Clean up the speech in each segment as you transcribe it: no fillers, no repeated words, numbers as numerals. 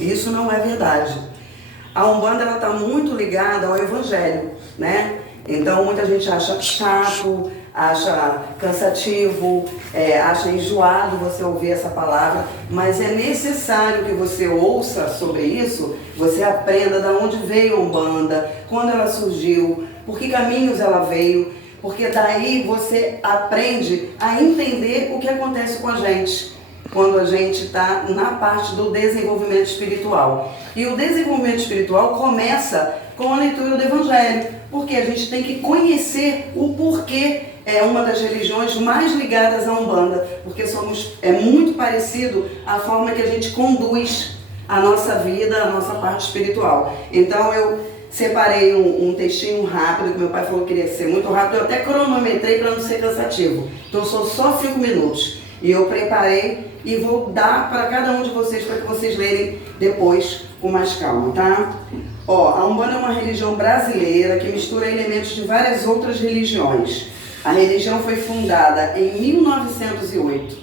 Isso não é verdade. A Umbanda está muito ligada ao Evangelho, né? Então muita gente acha chato, acha cansativo, acha enjoado você ouvir essa palavra, mas é necessário que você ouça sobre isso, você aprenda de onde veio a Umbanda, quando ela surgiu, por que caminhos ela veio, porque daí você aprende a entender o que acontece com a gente quando a gente está na parte do desenvolvimento espiritual. E o desenvolvimento espiritual começa com a leitura do Evangelho, porque a gente tem que conhecer o porquê é uma das religiões mais ligadas à Umbanda, porque é muito parecido a forma que a gente conduz a nossa vida, a nossa parte espiritual. Então eu separei um textinho rápido, que meu pai falou que queria ser muito rápido, eu até cronometrei para não ser cansativo. Então são só 5 minutos. E eu preparei e vou dar para cada um de vocês, para que vocês lerem depois com mais calma, tá? A Umbanda é uma religião brasileira que mistura elementos de várias outras religiões. A religião foi fundada em 1908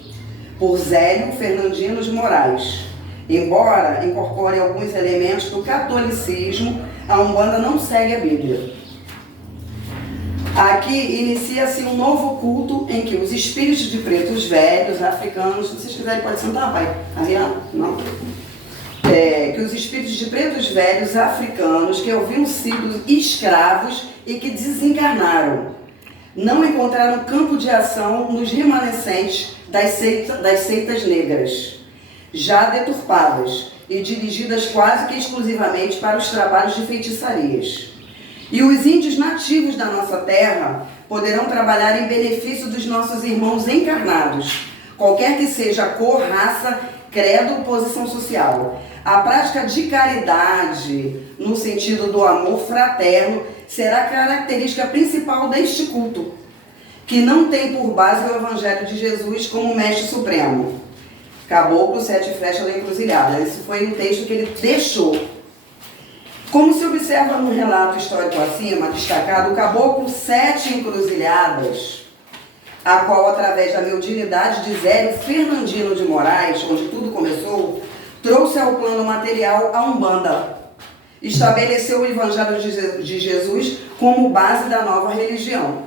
por Zélio Fernandino de Moraes. Embora incorpore alguns elementos do catolicismo, a Umbanda não segue a Bíblia. Aqui inicia-se um novo culto em que os espíritos de pretos velhos, africanos, se vocês quiserem pode sentar, pai. Ariana? Não. Que os espíritos de pretos velhos africanos que haviam sido escravos e que desencarnaram, não encontraram campo de ação nos remanescentes das seitas negras, já deturpadas e dirigidas quase que exclusivamente para os trabalhos de feitiçarias. E os índios nativos da nossa terra poderão trabalhar em benefício dos nossos irmãos encarnados, qualquer que seja a cor, raça, credo ou posição social. A prática de caridade, no sentido do amor fraterno, será a característica principal deste culto, que não tem por base o Evangelho de Jesus como Mestre Supremo. Caboclo, 7 flechas da encruzilhada. Esse foi um texto que ele deixou. Como se observa no relato histórico acima, destacado, o caboclo 7 encruzilhadas, a qual, através da mediunidade de Zélio Fernandino de Moraes, onde tudo começou, trouxe ao plano material a Umbanda. Estabeleceu o Evangelho de Jesus como base da nova religião,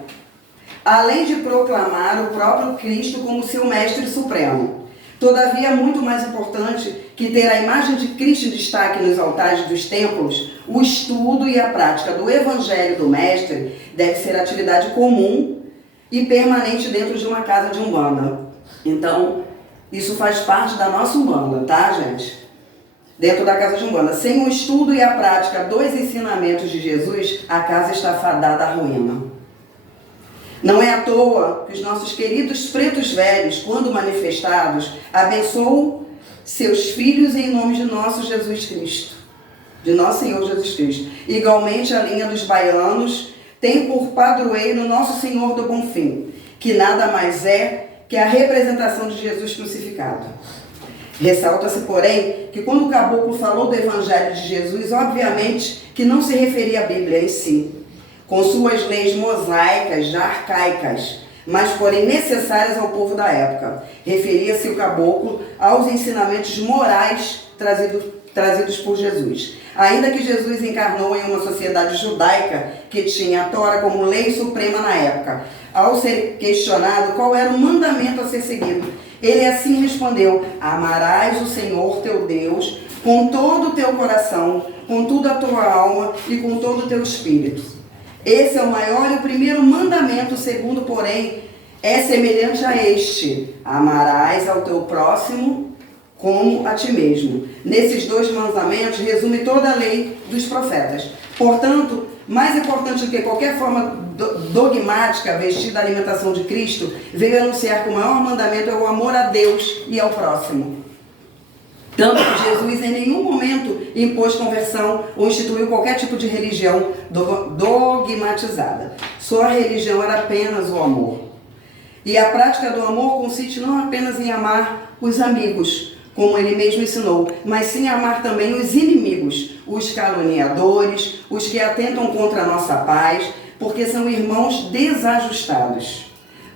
além de proclamar o próprio Cristo como seu Mestre Supremo. Todavia, é muito mais importante que ter a imagem de Cristo em destaque nos altares dos templos, o estudo e a prática do Evangelho do Mestre deve ser atividade comum e permanente dentro de uma casa de Umbanda. Então, isso faz parte da nossa Umbanda, tá, gente? Dentro da casa de Umbanda. Sem o estudo e a prática dos ensinamentos de Jesus, a casa está fadada à ruína. Não é à toa que os nossos queridos pretos velhos, quando manifestados, abençoam seus filhos em nome de nosso Jesus Cristo, de nosso Senhor Jesus Cristo. Igualmente, a linha dos baianos tem por padroeiro nosso Senhor do Bonfim, que nada mais é que a representação de Jesus crucificado. Ressalta-se, porém, que quando o caboclo falou do Evangelho de Jesus, obviamente que não se referia à Bíblia em si, com suas leis mosaicas, já arcaicas, mas porém necessárias ao povo da época. Referia-se o caboclo aos ensinamentos morais trazidos por Jesus. Ainda que Jesus encarnou em uma sociedade judaica que tinha a Tora como lei suprema na época, ao ser questionado qual era o mandamento a ser seguido, ele assim respondeu: amarás o Senhor teu Deus com todo o teu coração, com toda a tua alma e com todo o teu espírito. Esse é o maior e o primeiro mandamento. O segundo, porém, é semelhante a este: amarás ao teu próximo como a ti mesmo. Nesses 2 mandamentos resume toda a lei dos profetas. Portanto, mais importante do que qualquer forma dogmática vestida da alimentação de Cristo, veio anunciar que o maior mandamento é o amor a Deus e ao próximo. Tanto que Jesus em nenhum momento impôs conversão ou instituiu qualquer tipo de religião dogmatizada. Sua religião era apenas o amor. E a prática do amor consiste não apenas em amar os amigos, como ele mesmo ensinou, mas sim amar também os inimigos, os caluniadores, os que atentam contra a nossa paz, porque são irmãos desajustados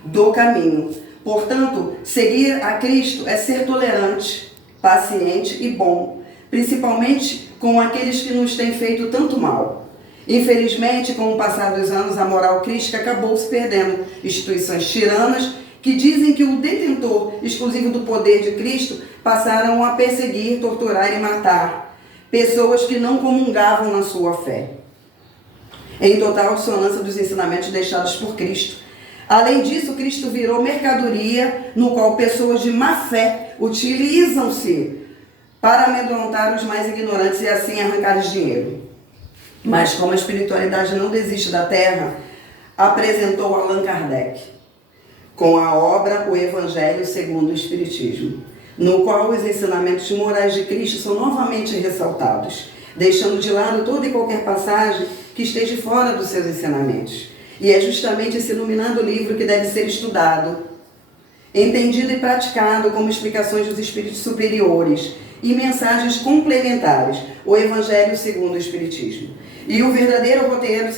do caminho. Portanto, seguir a Cristo é ser tolerante, paciente e bom, principalmente com aqueles que nos têm feito tanto mal. Infelizmente, com o passar dos anos, a moral crística acabou se perdendo. Instituições tiranas que dizem que o detentor exclusivo do poder de Cristo passaram a perseguir, torturar e matar pessoas que não comungavam na sua fé, em total dissonância dos ensinamentos deixados por Cristo. Além disso, Cristo virou mercadoria no qual pessoas de má fé utilizam-se para amedrontar os mais ignorantes e assim arrancar dinheiro. Mas como a espiritualidade não desiste da terra, apresentou Allan Kardec com a obra O Evangelho segundo o Espiritismo, no qual os ensinamentos morais de Cristo são novamente ressaltados, deixando de lado toda e qualquer passagem que esteja fora dos seus ensinamentos. E é justamente esse iluminado livro que deve ser estudado, entendido e praticado como explicações dos espíritos superiores e mensagens complementares, o Evangelho segundo o Espiritismo. E o verdadeiro roteiro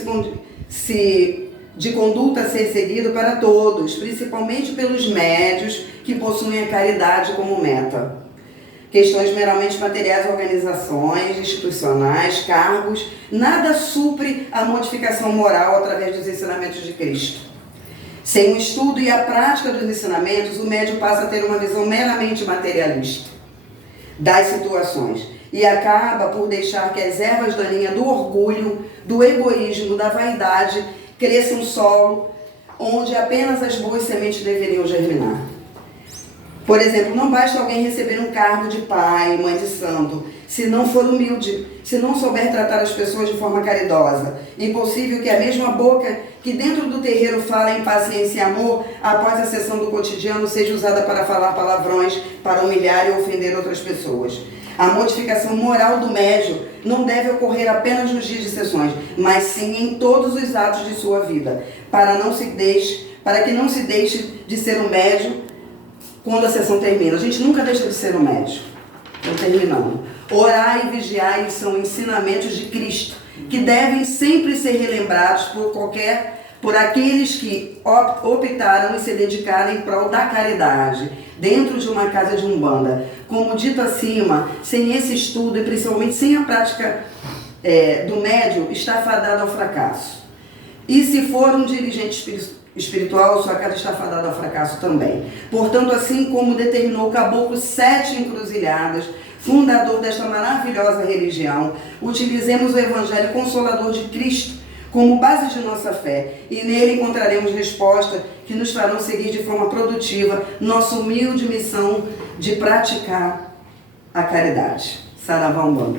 de conduta a ser seguido para todos, principalmente pelos médios que possuem a caridade como meta. Questões meramente materiais, organizações, institucionais, cargos, nada supre a modificação moral através dos ensinamentos de Cristo. Sem o estudo e a prática dos ensinamentos, o médium passa a ter uma visão meramente materialista das situações e acaba por deixar que as ervas daninhas do orgulho, do egoísmo, da vaidade cresçam um solo onde apenas as boas sementes deveriam germinar. Por exemplo, não basta alguém receber um cargo de pai, mãe de santo, se não for humilde, se não souber tratar as pessoas de forma caridosa. Impossível que a mesma boca que dentro do terreiro fala em paciência e amor, após a sessão do cotidiano, seja usada para falar palavrões, para humilhar e ofender outras pessoas. A modificação moral do médium não deve ocorrer apenas nos dias de sessões, mas sim em todos os atos de sua vida, para que não se deixe de ser um médium quando a sessão termina. A gente nunca deixa de ser um médium. Estou terminando. Orar e vigiar são ensinamentos de Cristo, que devem sempre ser relembrados por aqueles que optaram em se dedicar em prol da caridade, dentro de uma casa de umbanda. Como dito acima, sem esse estudo e principalmente sem a prática do médium, está fadado ao fracasso. E se for um dirigente espiritual, sua casa está fadada ao fracasso também. Portanto, assim como determinou o caboclo 7 encruzilhadas, fundador desta maravilhosa religião, utilizemos o Evangelho Consolador de Cristo como base de nossa fé, e nele encontraremos respostas que nos farão seguir de forma produtiva nossa humilde missão de praticar a caridade. Saravá Umbanda.